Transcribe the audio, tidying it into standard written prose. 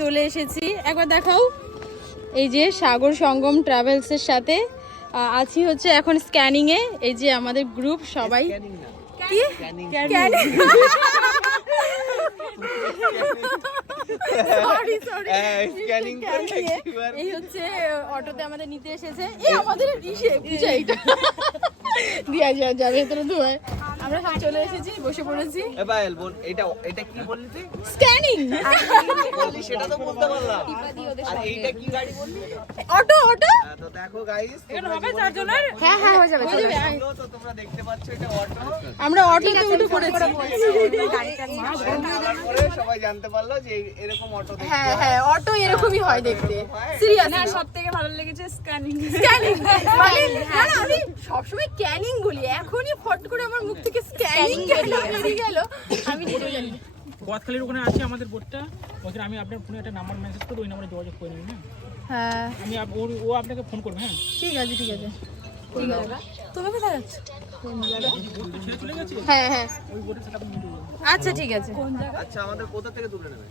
চলে এসেছি, একবার দেখাও। এই যে সাগর সঙ্গম ট্রাভেলসের সাথে আছি হচ্ছে এখন স্ক্যানিং এ। এই যে আমাদের গ্রুপ সবাই কি এই হচ্ছে অটোতে আমাদের নিতে এসেছে। আমাদের দিয়া যাবে ভেতরে ধোয়ায়। আমরা সব চলে এসেছি, বসে পড়েছি। এটা কি বললি তুই? স্ক্যানিং বললি সেটা তো বলতে পারলাম। আর এইটা কি গাড়ি বললি? Auto auto. তো দেখো গাইস, এখানে হবে চারজনের। হ্যাঁ হ্যাঁ হয়ে যাবে। তো তোমরা দেখতে পাচ্ছ এটা অটো। আমরা অটোতে উঠে পড়েছি। তারপরে সবাই জানতে পারলো যে এরকম অটো দেখতে হ্যাঁ হ্যাঁ, অটো এরকমই হয় দেখতে। সিরিয়াস না, সবথেকে ভালো লেগেছে স্ক্যানিং। স্ক্যানিং মানে আমি সবসময় ক্যানিং বলি, এখনই ফট করে আমার মুখ থেকে স্ক্যানিং বেরিয়ে গেল। আমি নিজেও জানি না। কোয়াতখালীর ওখানে আছে আমাদের বোটটা, ওখানে আমি আপনার ফোনে একটা নাম্বার মেসেজ করে ওই নাম্বারে যোগাযোগ করে নিন। হ্যাঁ আমি ও আপনাকে ফোন করবে। হ্যাঁ ঠিক আছে ঠিক আছে ঠিক আছে। তুমি কোথায় যাচ্ছ? ছেড়ে চলে গেছে হ্যাঁ হ্যাঁ ওই বোটের সাথে আপনি মিলে যাবেন। আচ্ছা ঠিক আছে। আচ্ছা, আমাদের কোথা থেকে তুলে নেবে?